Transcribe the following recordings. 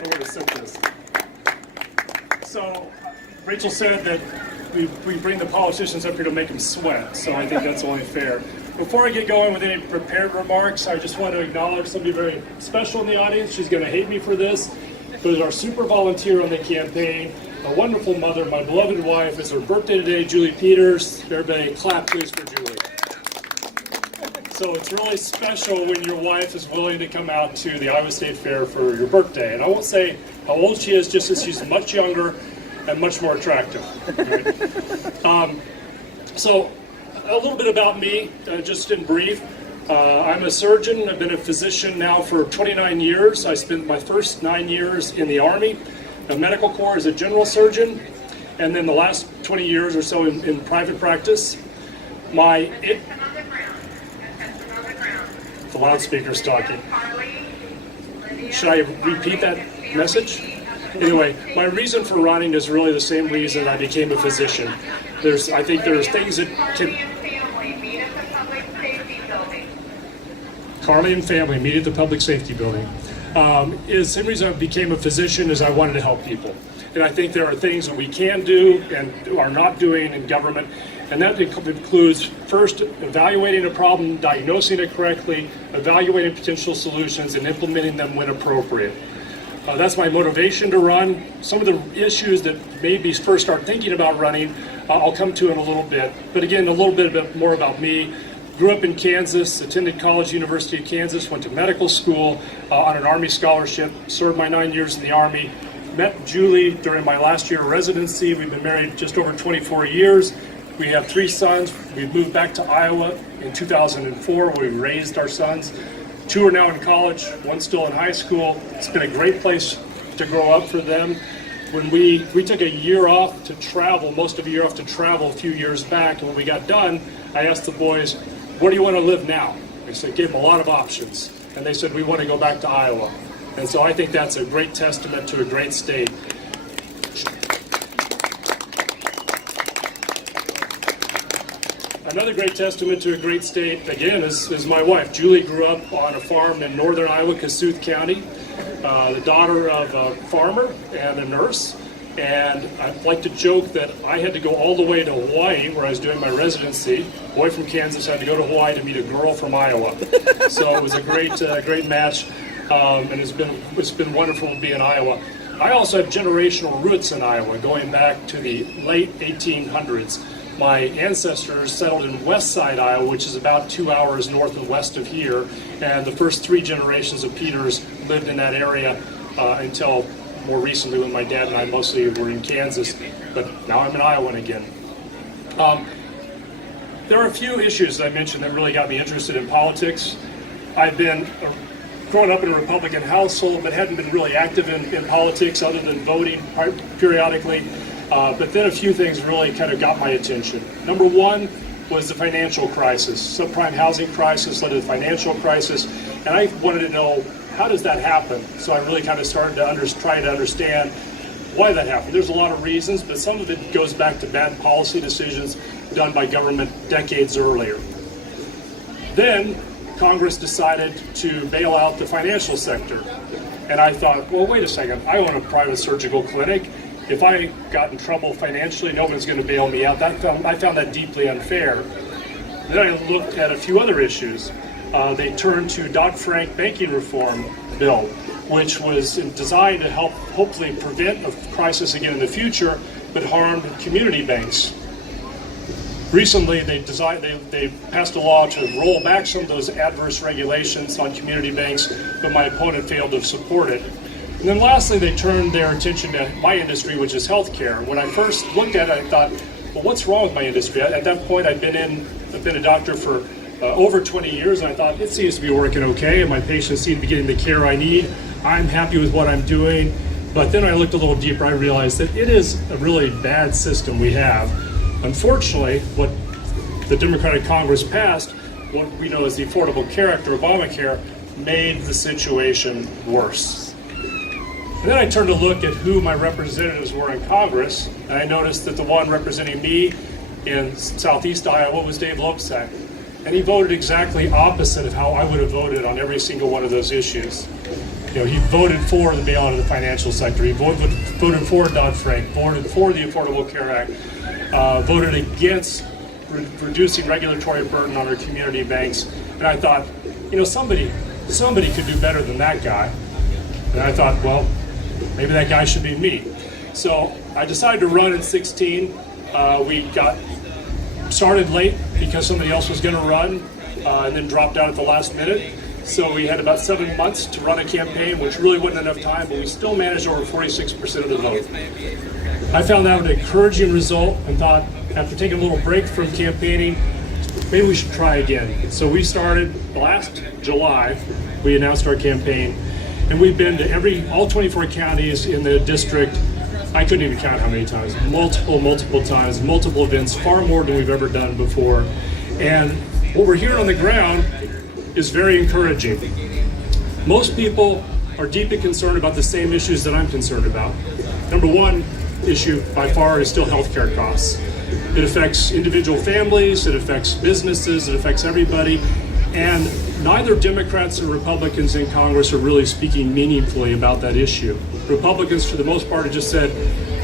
don't know where to set this. So, Rachel said that we bring the politicians up here to make them sweat, so I think that's only fair. Before I get going with any prepared remarks, I just want to acknowledge somebody very special in the audience. She's going to hate me for this, but is our super volunteer on the campaign, a wonderful mother, my beloved wife. It's her birthday today, Julie Peters. Everybody clap please for Julie. So it's really special when your wife is willing to come out to the Iowa State Fair for your birthday. And I won't say how old she is, just as she's much younger and much more attractive. Right? So a little bit about me, just in brief. I'm a surgeon. I've been a physician now for 29 years. I spent my first 9 years in the Army, the Medical Corps as a general surgeon, and then the last 20 years or so in private practice. The loudspeaker's talking. Should I repeat that message? Anyway, my reason for running is really the same reason I became a physician. I think there's things that can... Carly and family meet at the public safety building. The same reason I became a physician is I wanted to help people. And I think there are things that we can do and are not doing in government. And that includes, first, evaluating a problem, diagnosing it correctly, evaluating potential solutions, and implementing them when appropriate. That's my motivation to run. Some of the issues that maybe first start thinking about running, I'll come to in a little bit. But again, a little bit more about me. Grew up in Kansas, attended college, University of Kansas, went to medical school on an Army scholarship, served my 9 years in the Army. Met Julie during my last year of residency. We've been married just over 24 years. We have 3 sons. We moved back to Iowa in 2004 where we raised our sons. 2 are now in college, 1 still in high school. It's been a great place to grow up for them. When we took a year off to travel, most of a year off to travel a few years back, and when we got done, I asked the boys, where do you want to live now? I said, gave them a lot of options. And they said, we want to go back to Iowa. And so I think that's a great testament to a great state. Another great testament to a great state, again, is my wife. Julie grew up on a farm in northern Iowa, Kasuth County, the daughter of a farmer and a nurse. And I'd like to joke that I had to go all the way to Hawaii, where I was doing my residency. A boy from Kansas had to go to Hawaii to meet a girl from Iowa. So it was a great match, and it's been wonderful to be in Iowa. I also have generational roots in Iowa, going back to the late 1800s. My ancestors settled in West Side, Iowa, which is about 2 hours north and west of here, and the first 3 generations of Peters lived in that area until more recently when my dad and I mostly were in Kansas, but now I'm in Iowa again. There are a few issues that I mentioned that really got me interested in politics. I've been growing up in a Republican household, but hadn't been really active in politics other than voting periodically. But then a few things really kind of got my attention. Number one was the financial crisis. Subprime housing crisis led to the financial crisis, and I wanted to know, how does that happen? So I really kind of started to try to understand why that happened. There's a lot of reasons, but some of it goes back to bad policy decisions done by government decades earlier. Then Congress decided to bail out the financial sector. And I thought, well, wait a second, I own a private surgical clinic. If I got in trouble financially, nobody's going to bail me out. I found that deeply unfair. Then I looked at a few other issues. They turned to Dodd-Frank banking reform bill, which was designed to help hopefully prevent a crisis again in the future, but harmed community banks. Recently, they passed a law to roll back some of those adverse regulations on community banks, but my opponent failed to support it. And then lastly, they turned their attention to my industry, which is healthcare. When I first looked at it, I thought, well, what's wrong with my industry? At that point, I've been a doctor for over 20 years, and I thought, it seems to be working okay, and my patients seem to be getting the care I need. I'm happy with what I'm doing. But then I looked a little deeper, I realized that it is a really bad system we have. Unfortunately, what the Democratic Congress passed, what we know as the Affordable Care Act, or Obamacare, made the situation worse. And then I turned to look at who my representatives were in Congress, and I noticed that the one representing me in Southeast Iowa was Dave Loebsack. And he voted exactly opposite of how I would have voted on every single one of those issues. He voted for the bailout of the financial sector. He voted for Dodd-Frank, voted for the Affordable Care Act, voted against reducing regulatory burden on our community banks. And I thought, somebody could do better than that guy. And I thought, well, maybe that guy should be me. So I decided to run in 16. We got started late because somebody else was going to run and then dropped out at the last minute. So we had about 7 months to run a campaign, which really wasn't enough time, but we still managed over 46% of the vote. I found that an encouraging result and thought, after taking a little break from campaigning, maybe we should try again. So we started last July. We announced our campaign, and we've been to all 24 counties in the district. I couldn't even count how many times. Multiple times, multiple events, far more than we've ever done before. And what we're hearing on the ground is very encouraging. Most people are deeply concerned about the same issues that I'm concerned about. Number one issue by far is still healthcare costs. It affects individual families, it affects businesses, it affects everybody, and neither Democrats or Republicans in Congress are really speaking meaningfully about that issue. Republicans, for the most part, have just said,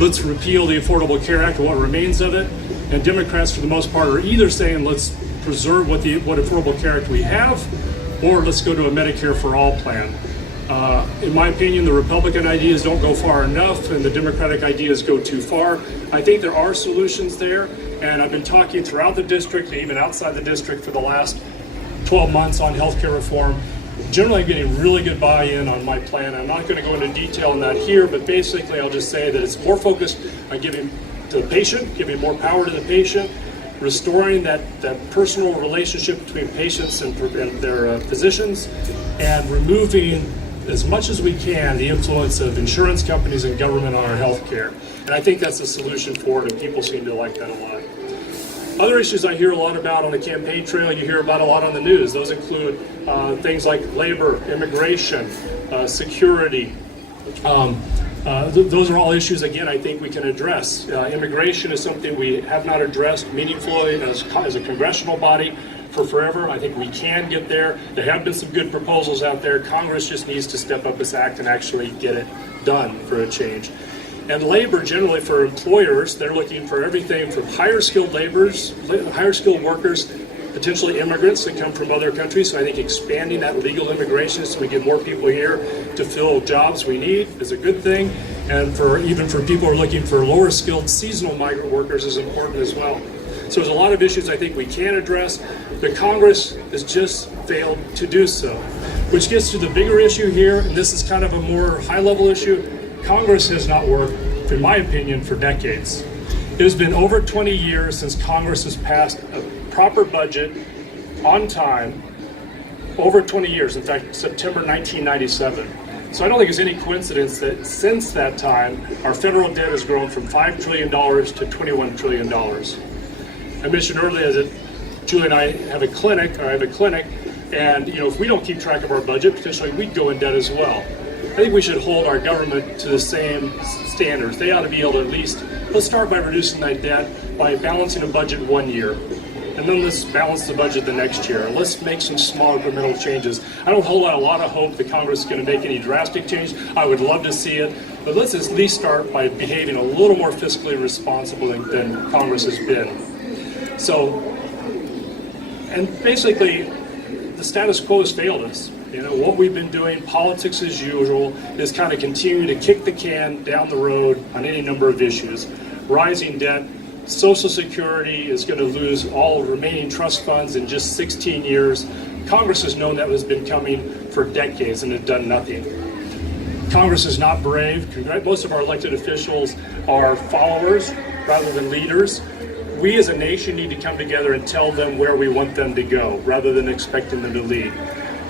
let's repeal the Affordable Care Act and what remains of it, and Democrats, for the most part, are either saying, let's preserve what Affordable Care Act we have, or let's go to a Medicare for All plan. In my opinion, the Republican ideas don't go far enough, and the Democratic ideas go too far. I think there are solutions there, and I've been talking throughout the district, and even outside the district, for the last 12 months on healthcare reform. Generally, I'm getting really good buy-in on my plan. I'm not going to go into detail on that here, but basically, I'll just say that it's more focused on giving to the patient, giving more power to the patient, restoring that personal relationship between patients and their physicians, and removing as much as we can the influence of insurance companies and government on our health care. And I think that's the solution for it, and people seem to like that a lot. Other issues I hear a lot about on the campaign trail, you hear about a lot on the news. Those include things like labor, immigration, security. Those are all issues, again, I think we can address. Immigration is something we have not addressed meaningfully as a congressional body for forever. I think we can get there. There have been some good proposals out there. Congress just needs to step up its act and actually get it done for a change. And labor, generally for employers, they're looking for everything from higher skilled workers, potentially immigrants that come from other countries. So I think expanding that legal immigration so we get more people here to fill jobs we need is a good thing. And even for people who are looking for lower skilled seasonal migrant workers is important as well. So there's a lot of issues I think we can address, but Congress has just failed to do so. Which gets to the bigger issue here, and this is kind of a more high-level issue. Congress has not worked, in my opinion, for decades. It has been over 20 years since Congress has passed a proper budget on time, over 20 years, in fact, September 1997. So I don't think it's any coincidence that since that time, our federal debt has grown from $5 trillion to $21 trillion. I mentioned earlier that Julie and I have a clinic, and if we don't keep track of our budget, potentially we'd go in debt as well. I think we should hold our government to the same standards. They ought to be able to at least, let's start by reducing that debt by balancing a budget 1 year. And then let's balance the budget the next year. And let's make some small incremental changes. I don't hold out a lot of hope that Congress is going to make any drastic change. I would love to see it. But let's at least start by behaving a little more fiscally responsible than Congress has been. So, and basically, the status quo has failed us. What we've been doing, politics as usual, is kind of continue to kick the can down the road on any number of issues. Rising debt, Social Security is going to lose all remaining trust funds in just 16 years. Congress has known that has been coming for decades and has done nothing. Congress is not brave. Most of our elected officials are followers rather than leaders. We as a nation need to come together and tell them where we want them to go rather than expecting them to lead.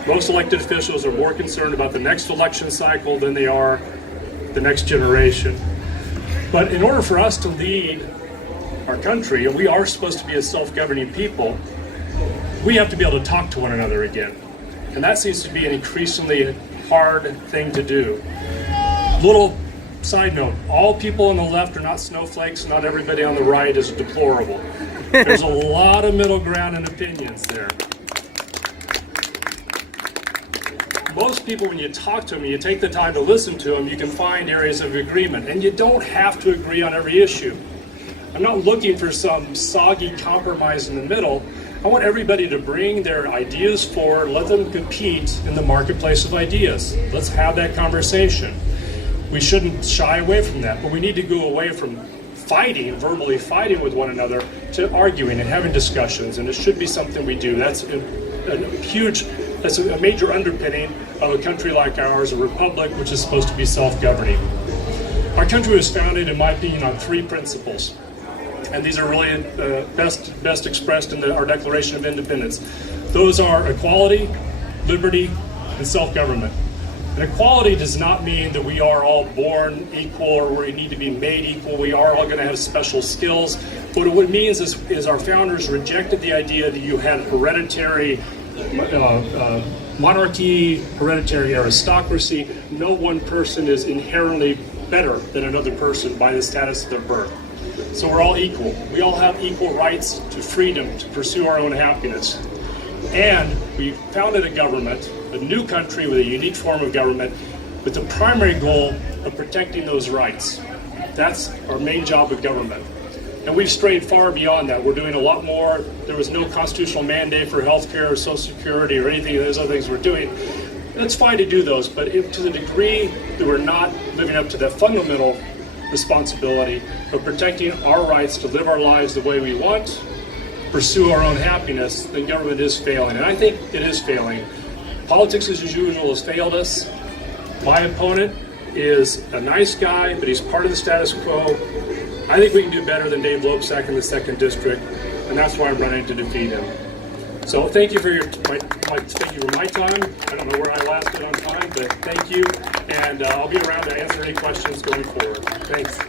Most elected officials are more concerned about the next election cycle than they are the next generation. But in order for us to lead our country, and we are supposed to be a self-governing people, we have to be able to talk to one another again. And that seems to be an increasingly hard thing to do. Little side note, all people on the left are not snowflakes, not everybody on the right is deplorable. There's a lot of middle ground and opinions there. most people, when you talk to them, you take the time to listen to them, you can find areas of agreement. And you don't have to agree on every issue. I'm not looking for some soggy compromise in the middle. I want everybody to bring their ideas forward, let them compete in the marketplace of ideas. Let's have that conversation. We shouldn't shy away from that, but we need to go away from fighting, verbally fighting with one another, to arguing and having discussions, and it should be something we do. That's a major underpinning of a country like ours, a republic, which is supposed to be self-governing. Our country was founded, in my opinion, on 3 principles. And these are really best expressed in our Declaration of Independence. Those are equality, liberty, and self-government. And equality does not mean that we are all born equal or we need to be made equal. We are all going to have special skills. What it means is our founders rejected the idea that you had hereditary monarchy, hereditary aristocracy. No one person is inherently better than another person by the status of their birth. So we're all equal. We all have equal rights to freedom, to pursue our own happiness. And we founded a government, a new country with a unique form of government, with the primary goal of protecting those rights. That's our main job with government. And we've strayed far beyond that. We're doing a lot more. There was no constitutional mandate for health care or Social Security or anything of those other things we're doing. It's fine to do those, but to the degree that we're not living up to that fundamental responsibility of protecting our rights to live our lives the way we want, pursue our own happiness, then government is failing. And I think it is failing. Politics as usual has failed us. My opponent is a nice guy, but he's part of the status quo. I think we can do better than Dave Loebsack in the 2nd District, and that's why I'm running to defeat him. So thank you for my time. I don't know where I lasted on time, but thank you. And I'll be around to answer any questions going forward. Thanks.